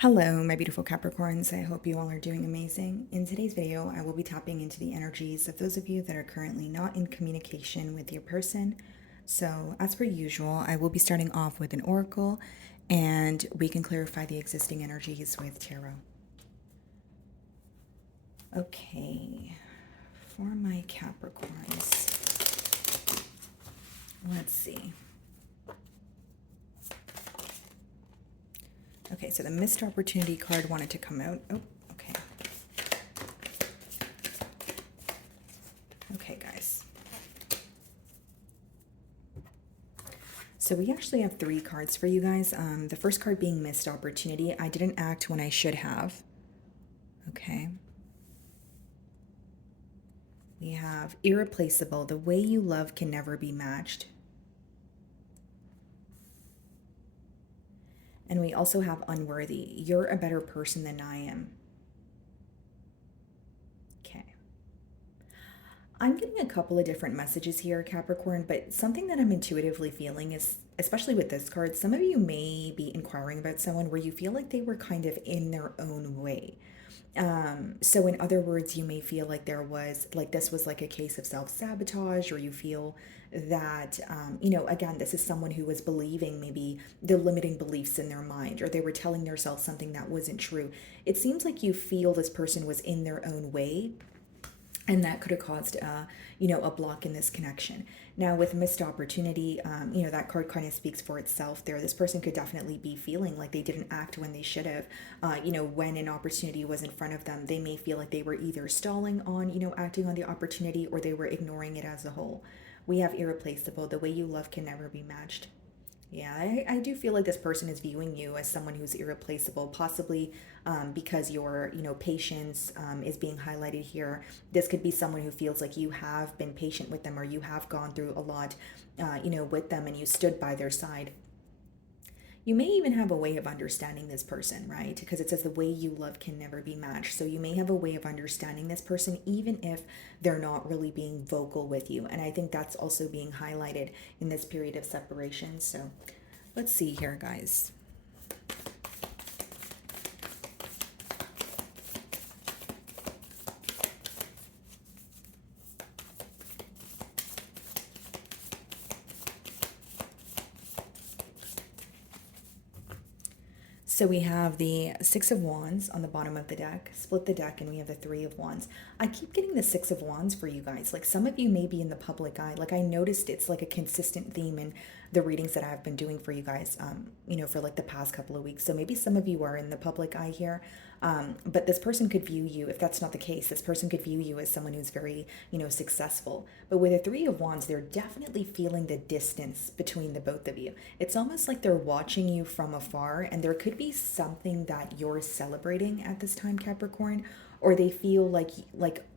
Hello, my beautiful Capricorns. I hope you all are doing amazing. In today's video, I will be tapping into the energies of those of you that are currently not in communication with your person. So, as per usual, I will be starting off with an oracle and we can clarify the existing energies with tarot. Okay, for my Capricorns, let's see. Okay, so the missed opportunity card wanted to come out. Oh, okay. Okay, guys. So we actually have three cards for you guys. The first card being missed opportunity. I didn't act when I should have. Okay. We have irreplaceable. The way you love can never be matched. And we also have unworthy. You're a better person than I am. Okay. I'm getting a couple of different messages here, Capricorn, but something that I'm intuitively feeling is, especially with this card, some of you may be inquiring about someone where you feel like they were kind of in their own way. So in other words, you may feel like this was like a case of self-sabotage, or you feel that, again, this is someone who was believing maybe the limiting beliefs in their mind, or they were telling themselves something that wasn't true. It seems like you feel this person was in their own way, and that could have caused a block in this connection. Now with missed opportunity, that card kind of speaks for itself there. This person could definitely be feeling like they didn't act when they should have. When an opportunity was in front of them, they may feel like they were either stalling on acting on the opportunity, or they were ignoring it as a whole. We have irreplaceable. The way you love can never be matched. Yeah, I do feel like this person is viewing you as someone who's irreplaceable, possibly because your, patience is being highlighted here. This could be someone who feels like you have been patient with them, or you have gone through a lot, with them, and you stood by their side. You may even have a way of understanding this person, right? Because it says the way you love can never be matched. So you may have a way of understanding this person, even if they're not really being vocal with you. And I think that's also being highlighted in this period of separation. So let's see here, guys. So we have the Six of Wands on the bottom of the deck, split the deck, and we have the Three of Wands. I keep getting the Six of Wands for you guys. Like, some of you may be in the public eye. Like, I noticed it's like a consistent theme in the readings that I've been doing for you guys, for like the past couple of weeks. So maybe some of you are in the public eye here. But this person could view you, if that's not the case, this person could view you as someone who's very, successful. But with a Three of Wands, they're definitely feeling the distance between the both of you. It's almost like they're watching you from afar, and there could be something that you're celebrating at this time, Capricorn, or they feel like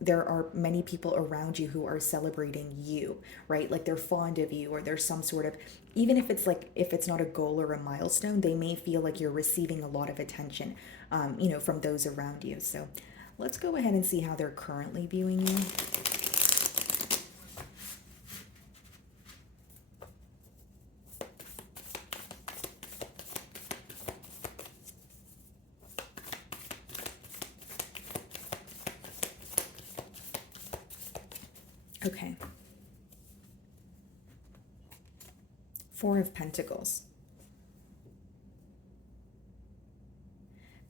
there are many people around you who are celebrating you, right? Like they're fond of you, or there's some sort of, even if it's like, if it's not a goal or a milestone, they may feel like you're receiving a lot of attention, from those around you. So let's go ahead and see how they're currently viewing you. Okay. Four of Pentacles.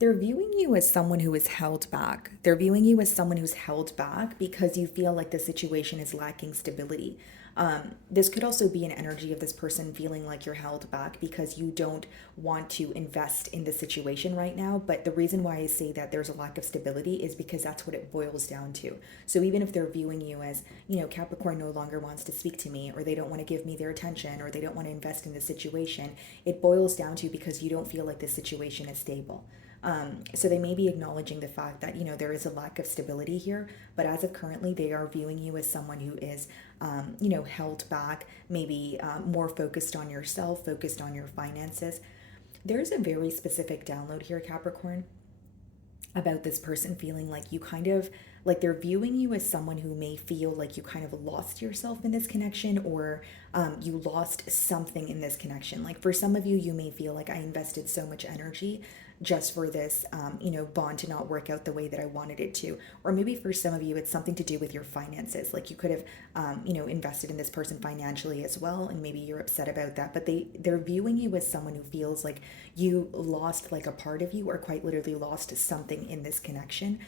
They're viewing you as someone who is held back. They're viewing you as someone who's held back because you feel like the situation is lacking stability. This could also be an energy of this person feeling like you're held back because you don't want to invest in the situation right now. But the reason why I say that there's a lack of stability is because that's what it boils down to. So even if they're viewing you as, Capricorn no longer wants to speak to me, or they don't want to give me their attention, or they don't want to invest in the situation, it boils down to because you don't feel like the situation is stable. So they may be acknowledging the fact that, there is a lack of stability here, but as of currently, they are viewing you as someone who is, held back, maybe more focused on yourself, focused on your finances. There's a very specific download here, Capricorn, about this person feeling like you kind of, like they're viewing you as someone who may feel like you kind of lost yourself in this connection, or you lost something in this connection. Like for some of you, you may feel like I invested so much energy just for this, bond to not work out the way that I wanted it to. Or maybe for some of you, it's something to do with your finances. Like you could have, invested in this person financially as well, and maybe you're upset about that. But they're viewing you as someone who feels like you lost like a part of you, or quite literally lost something in this connection.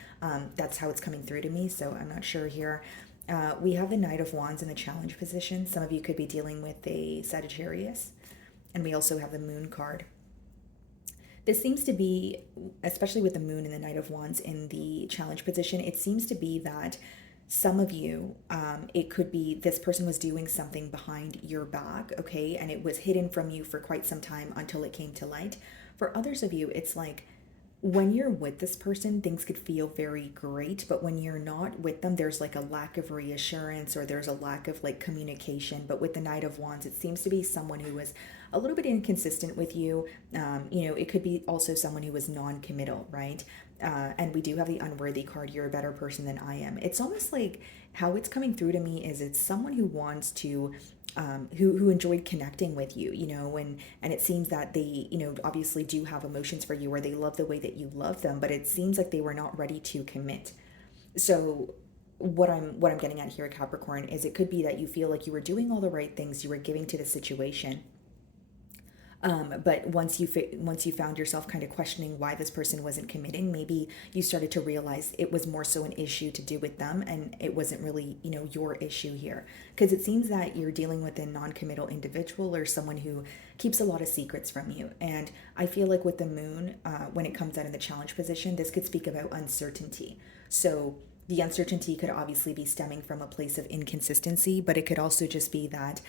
That's how it's coming through to me. So I'm not sure here. We have the Knight of Wands in the challenge position. Some of you could be dealing with a Sagittarius. And we also have the Moon card. This seems to be, especially with the Moon and the Knight of Wands in the challenge position, it seems to be that some of you, it could be this person was doing something behind your back, okay, and it was hidden from you for quite some time until it came to light. For others of you, it's like when you're with this person, things could feel very great, but when you're not with them, there's like a lack of reassurance, or there's a lack of like communication. But with the Knight of Wands, it seems to be someone who is a little bit inconsistent with you. It could be also someone who is non-committal, right? And we do have the Unworthy card. You're a better person than I am. It's almost like how it's coming through to me is it's someone who wants to who enjoyed connecting with you, and it seems that they, obviously do have emotions for you, or they love the way that you love them, but it seems like they were not ready to commit. So what I'm getting at here, Capricorn, is it could be that you feel like you were doing all the right things, you were giving to the situation, but once you found yourself kind of questioning why this person wasn't committing, maybe you started to realize it was more so an issue to do with them, and it wasn't really, your issue here. Because it seems that you're dealing with a non-committal individual, or someone who keeps a lot of secrets from you. And I feel like with the Moon, when it comes out in the challenge position, this could speak about uncertainty. So the uncertainty could obviously be stemming from a place of inconsistency, but it could also just be that,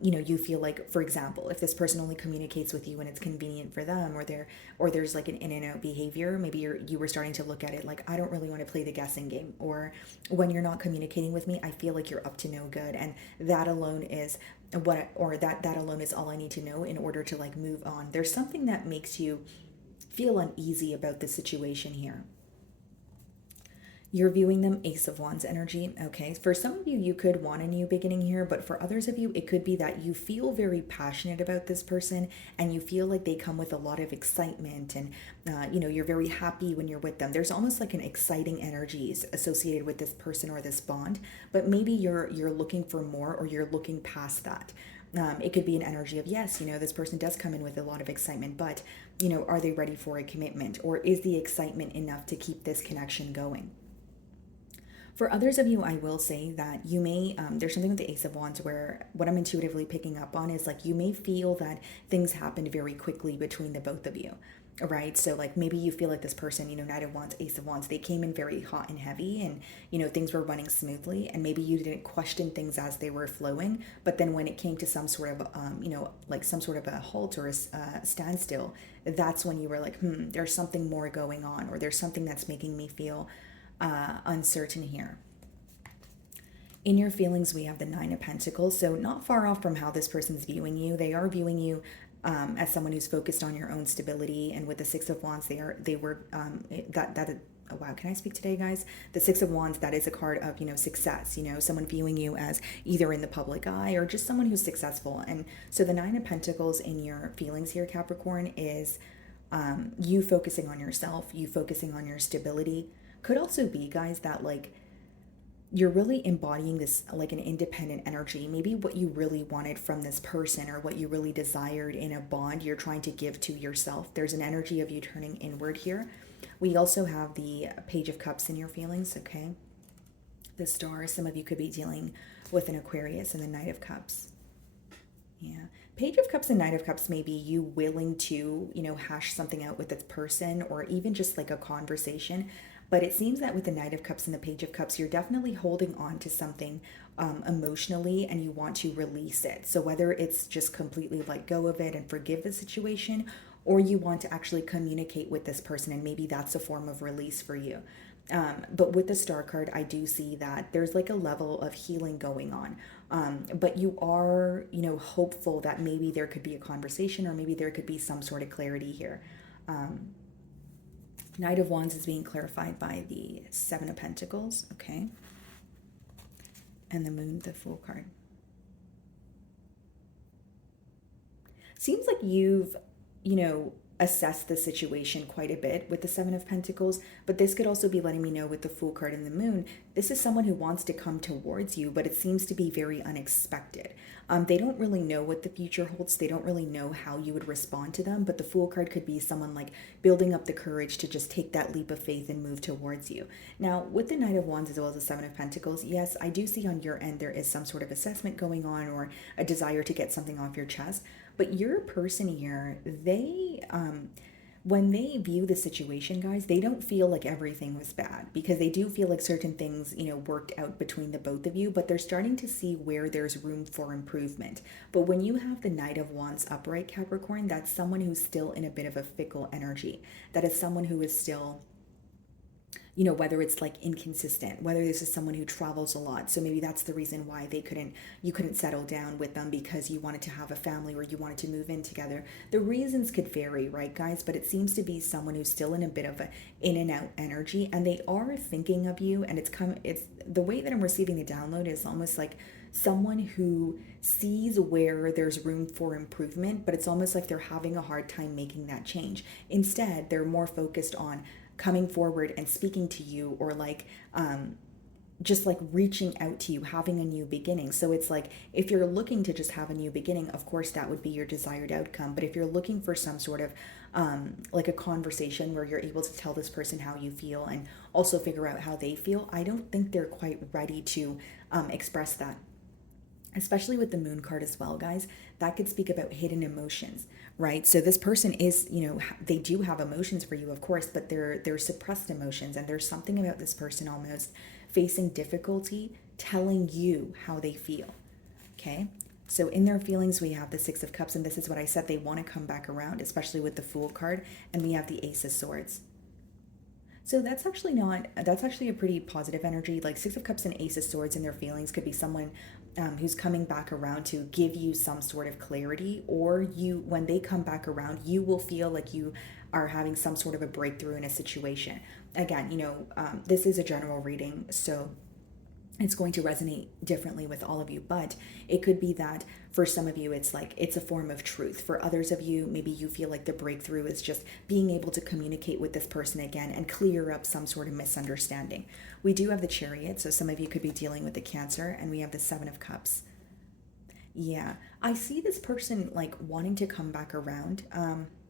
you feel like, for example, if this person only communicates with you when it's convenient for them, or there's like an in and out behavior, maybe you were starting to look at it like, I don't really want to play the guessing game, or when you're not communicating with me, I feel like you're up to no good, and that alone is that alone is all I need to know in order to like move on. There's something that makes you feel uneasy about the situation here. You're viewing them Ace of Wands energy. Okay, for some of you, you could want a new beginning here, but for others of you, it could be that you feel very passionate about this person, and you feel like they come with a lot of excitement, and you're very happy when you're with them. There's almost like an exciting energies associated with this person or this bond, but maybe you're looking for more, or you're looking past that. It could be an energy of, yes, this person does come in with a lot of excitement, but are they ready for a commitment, or is the excitement enough to keep this connection going? For others of you, I will say that you may, there's something with the Ace of Wands where what I'm intuitively picking up on is like you may feel that things happened very quickly between the both of you, right? So like maybe you feel like this person, Knight of Wands, Ace of Wands, they came in very hot and heavy, and, things were running smoothly, and maybe you didn't question things as they were flowing. But then when it came to some sort of, like some sort of a halt or a standstill, that's when you were like, there's something more going on, or there's something that's making me feel uncertain here. In your feelings, we have the Nine of Pentacles, so not far off from how this person's viewing you. They are viewing you as someone who's focused on your own stability, and with the Six of Wands, oh wow, can I speak today, guys? The Six of Wands, that is a card of, success, someone viewing you as either in the public eye or just someone who's successful. And so the Nine of Pentacles in your feelings here, Capricorn, is you focusing on yourself, you focusing on your stability. Could also be, guys, that like you're really embodying this like an independent energy. Maybe what you really wanted from this person, or what you really desired in a bond, you're trying to give to yourself. There's an energy of you turning inward here. We also have the Page of Cups in your feelings, okay? The Star, some of you could be dealing with an Aquarius, and the Knight of Cups. Yeah. Page of Cups and Knight of Cups may be you willing to, hash something out with this person, or even just like a conversation. But it seems that with the Knight of Cups and the Page of Cups, you're definitely holding on to something emotionally, and you want to release it. So whether it's just completely let go of it and forgive the situation, or you want to actually communicate with this person, and maybe that's a form of release for you. But with the Star card, I do see that there's like a level of healing going on. But you are, hopeful that maybe there could be a conversation, or maybe there could be some sort of clarity here. Knight of Wands is being clarified by the Seven of Pentacles, okay? And the Moon, the Fool card. Seems like you've, assess the situation quite a bit with the Seven of Pentacles, but this could also be letting me know with the Fool card and the Moon, this is someone who wants to come towards you, but it seems to be very unexpected. They don't really know what the future holds. They don't really know how you would respond to them, but the Fool card could be someone like building up the courage to just take that leap of faith and move towards you. Now, with the Knight of Wands as well as the Seven of Pentacles, yes, I do see on your end there is some sort of assessment going on or a desire to get something off your chest. But your person here, when they view the situation, guys, they don't feel like everything was bad because they do feel like certain things, worked out between the both of you, but they're starting to see where there's room for improvement. But when you have the Knight of Wands upright, Capricorn, that's someone who's still in a bit of a fickle energy. That is someone who is still, whether it's like inconsistent, whether this is someone who travels a lot. So maybe that's the reason why you couldn't settle down with them because you wanted to have a family or you wanted to move in together. The reasons could vary, right, guys? But it seems to be someone who's still in a bit of a in and out energy, and they are thinking of you. And it's the way that I'm receiving the download is almost like someone who sees where there's room for improvement, but it's almost like they're having a hard time making that change. Instead, they're more focused on coming forward and speaking to you, or like just like reaching out to you, having a new beginning. So it's like if you're looking to just have a new beginning, of course that would be your desired outcome. But if you're looking for some sort of like a conversation where you're able to tell this person how you feel and also figure out how they feel, I don't think they're quite ready to express that. Especially with the Moon card as well, guys, that could speak about hidden emotions, right? So this person is, they do have emotions for you, of course, but they're suppressed emotions, and there's something about this person almost facing difficulty telling you how they feel. Okay? So in their feelings, we have the Six of Cups, and this is what I said, they want to come back around, especially with the Fool card, and we have the Ace of Swords. So that's actually a pretty positive energy. Like Six of Cups and Ace of Swords in their feelings could be someone who's coming back around to give you some sort of clarity, or when they come back around, you will feel like you are having some sort of a breakthrough in a situation. Again, this is a general reading, so it's going to resonate differently with all of you, but it could be that for some of you it's like it's a form of truth. For others of you, maybe you feel like the breakthrough is just being able to communicate with this person again and clear up some sort of misunderstanding. We do have the Chariot, so some of you could be dealing with the Cancer, and we have the Seven of Cups. Yeah, I see this person like wanting to come back around,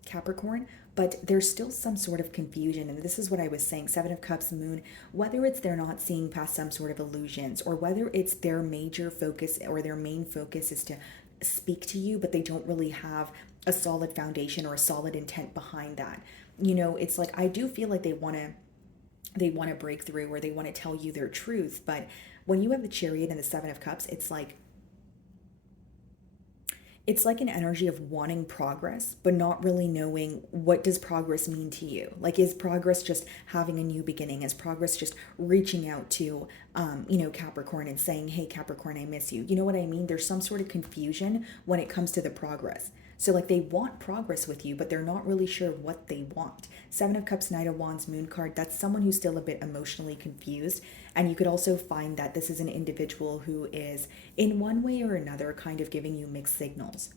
Capricorn, but there's still some sort of confusion. And this is what I was saying, Seven of Cups, Moon, whether it's they're not seeing past some sort of illusions, or whether it's their major focus or their main focus is to speak to you, but they don't really have a solid foundation or a solid intent behind that. It's like I do feel like they want to break through, or they want to tell you their truth. But when you have the Chariot and the Seven of Cups, it's like an energy of wanting progress, but not really knowing what does progress mean to you. Like, is progress just having a new beginning? Is progress just reaching out to, Capricorn and saying, hey, Capricorn, I miss you? You know what I mean? There's some sort of confusion when it comes to the progress. So like they want progress with you, but they're not really sure what they want. Seven of Cups, Knight of Wands, Moon card, that's someone who's still a bit emotionally confused. And you could also find that this is an individual who is in one way or another kind of giving you mixed signals.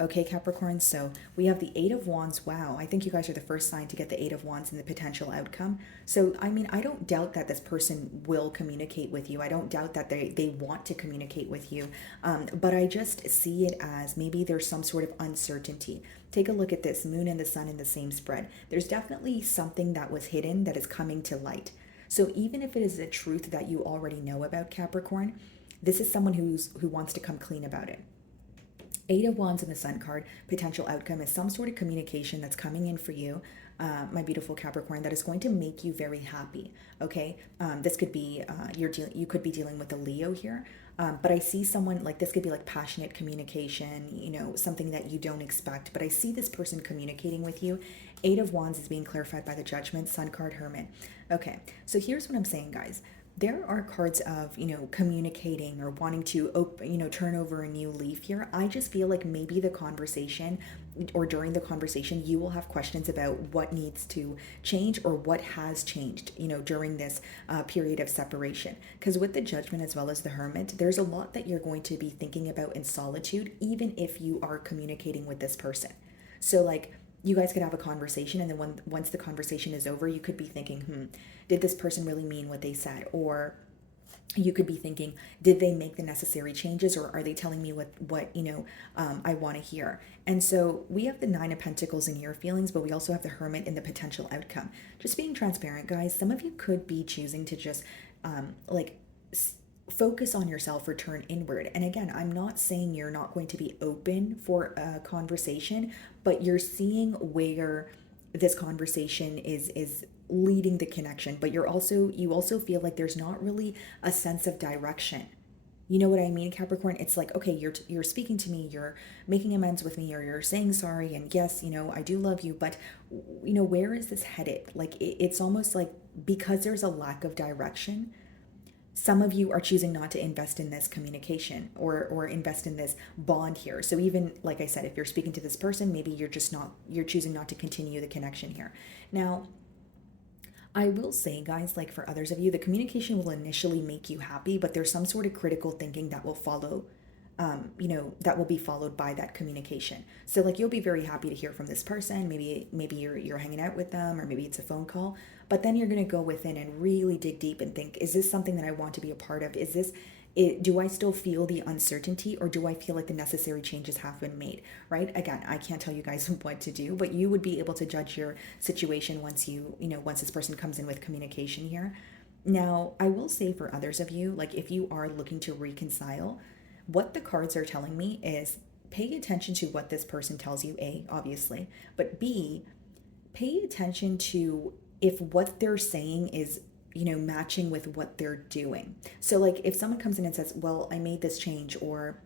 Okay, Capricorn, so we have the Eight of Wands. Wow, I think you guys are the first sign to get the Eight of Wands in the potential outcome. So, I mean, I don't doubt that this person will communicate with you. I don't doubt that they want to communicate with you. But I just see it as maybe there's some sort of uncertainty. Take a look at this, Moon and the Sun in the same spread. There's definitely something that was hidden that is coming to light. So even if it is a truth that you already know about, Capricorn, this is someone who wants to come clean about it. Eight of Wands in the Sun card, potential outcome is some sort of communication that's coming in for you, my beautiful Capricorn, that is going to make you very happy. Okay, this could be you could be dealing with a Leo here, but I see someone like this could be like passionate communication, something that you don't expect. But I see this person communicating with you. Eight of Wands is being clarified by the Judgment, Sun card, Hermit. Okay, so here's what I'm saying, guys. There are cards of, communicating or wanting to, turn over a new leaf here. I just feel like maybe the conversation or during the conversation, you will have questions about what needs to change or what has changed, during this period of separation. Because with the Judgment as well as the Hermit, there's a lot that you're going to be thinking about in solitude, even if you are communicating with this person. So like, you guys could have a conversation, and then once the conversation is over, you could be thinking, did this person really mean what they said? Or you could be thinking, did they make the necessary changes, or are they telling me what I want to hear? And so we have the Nine of Pentacles in your feelings, but we also have the Hermit in the potential outcome. Just being transparent, guys, some of you could be choosing to just like focus on yourself or turn inward. And again, I'm not saying you're not going to be open for a conversation, but you're seeing where this conversation is leading the connection, but you also feel like there's not really a sense of direction. You know what I mean, Capricorn? It's like, okay, you're speaking to me, you're making amends with me, or you're saying sorry, and yes, I do love you, but where is this headed? Like it's almost like, because there's a lack of direction, some of you are choosing not to invest in this communication, or invest in this bond here. So even like I said, if you're speaking to this person, maybe you're choosing not to continue the connection here. Now, I will say, guys, like for others of you, the communication will initially make you happy, but there's some sort of critical thinking that will follow, that will be followed by that communication. So like you'll be very happy to hear from this person. Maybe you're hanging out with them, or maybe it's a phone call, but then you're gonna go within and really dig deep and think, is this something that I want to be a part of? Do I still feel the uncertainty, or do I feel like the necessary changes have been made, right? Again, I can't tell you guys what to do, but you would be able to judge your situation once once this person comes in with communication here. Now, I will say for others of you, like if you are looking to reconcile, what the cards are telling me is pay attention to what this person tells you, A, obviously, but B, pay attention to if what they're saying is matching with what they're doing. So like if someone comes in and says, well, I made this change, or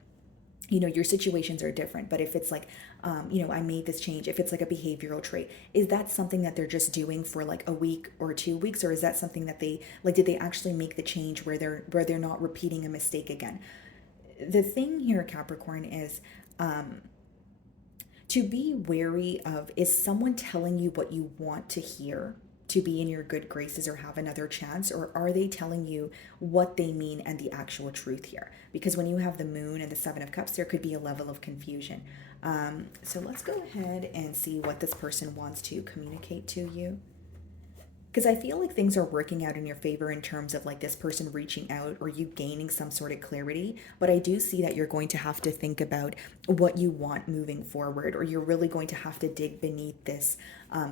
your situations are different, but if it's like I made this change, if it's like a behavioral trait, is that something that they're just doing for like a week or 2 weeks, or is that something that they like, did they actually make the change where they're not repeating a mistake again? The thing here, Capricorn, is to be wary of, is someone telling you what you want to hear to be in your good graces or have another chance, or are they telling you what they mean and the actual truth here? Because when you have the Moon and the Seven of Cups, there could be a level of confusion. So let's go ahead and see what this person wants to communicate to you. Because I feel like things are working out in your favor in terms of like this person reaching out or you gaining some sort of clarity. But I do see that you're going to have to think about what you want moving forward, or you're really going to have to dig beneath this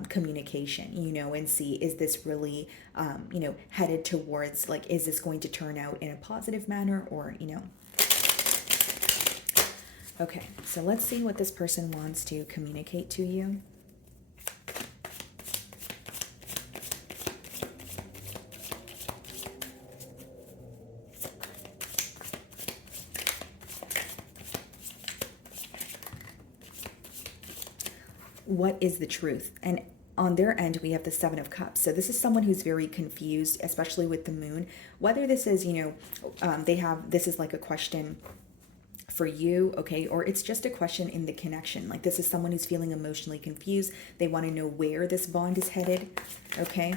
communication, and see, is this really, headed towards, like, is this going to turn out in a positive manner, or. Okay, so let's see what this person wants to communicate to you. What is the truth? And on their end, we have the Seven of Cups. So this is someone who's very confused, especially with the Moon. Whether this is, this is like a question for you, okay, or it's just a question in the connection. Like this is someone who's feeling emotionally confused. They want to know where this bond is headed, okay?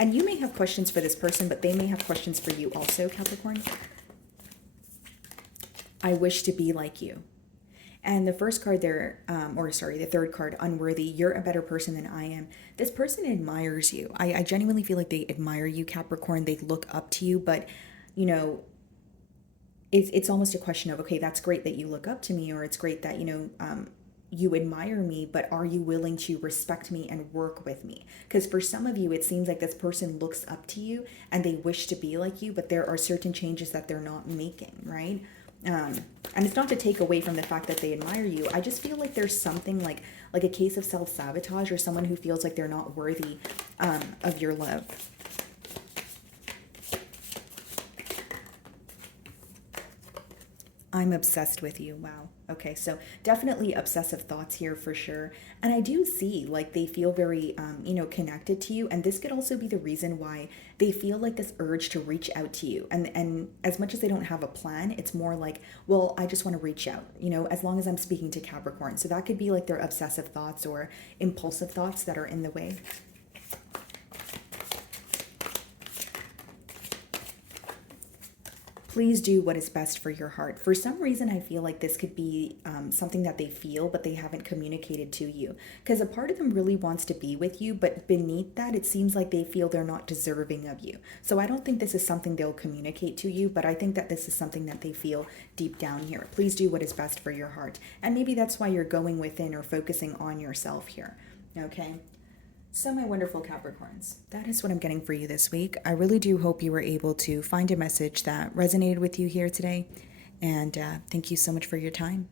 And you may have questions for this person, but they may have questions for you also, Capricorn. I wish to be like you. And the first card there, the third card, unworthy, you're a better person than I am. This person admires you. I genuinely feel like they admire you, Capricorn. They look up to you, but, it's almost a question of, okay, that's great that you look up to me, or it's great that, you admire me, but are you willing to respect me and work with me? Because for some of you, it seems like this person looks up to you and they wish to be like you, but there are certain changes that they're not making, right? And it's not to take away from the fact that they admire you. I just feel like there's something like a case of self-sabotage, or someone who feels like they're not worthy of your love. I'm obsessed with you. Wow. Okay, so definitely obsessive thoughts here for sure. And I do see like they feel very, connected to you. And this could also be the reason why they feel like this urge to reach out to you. And as much as they don't have a plan, it's more like, well, I just want to reach out, as long as I'm speaking to Capricorn. So that could be like their obsessive thoughts or impulsive thoughts that are in the way. Please do what is best for your heart. For some reason, I feel like this could be something that they feel, but they haven't communicated to you. Because a part of them really wants to be with you, but beneath that, it seems like they feel they're not deserving of you. So I don't think this is something they'll communicate to you, but I think that this is something that they feel deep down here. Please do what is best for your heart. And maybe that's why you're going within or focusing on yourself here. Okay? So, my wonderful Capricorns, that is what I'm getting for you this week. I really do hope you were able to find a message that resonated with you here today. And thank you so much for your time.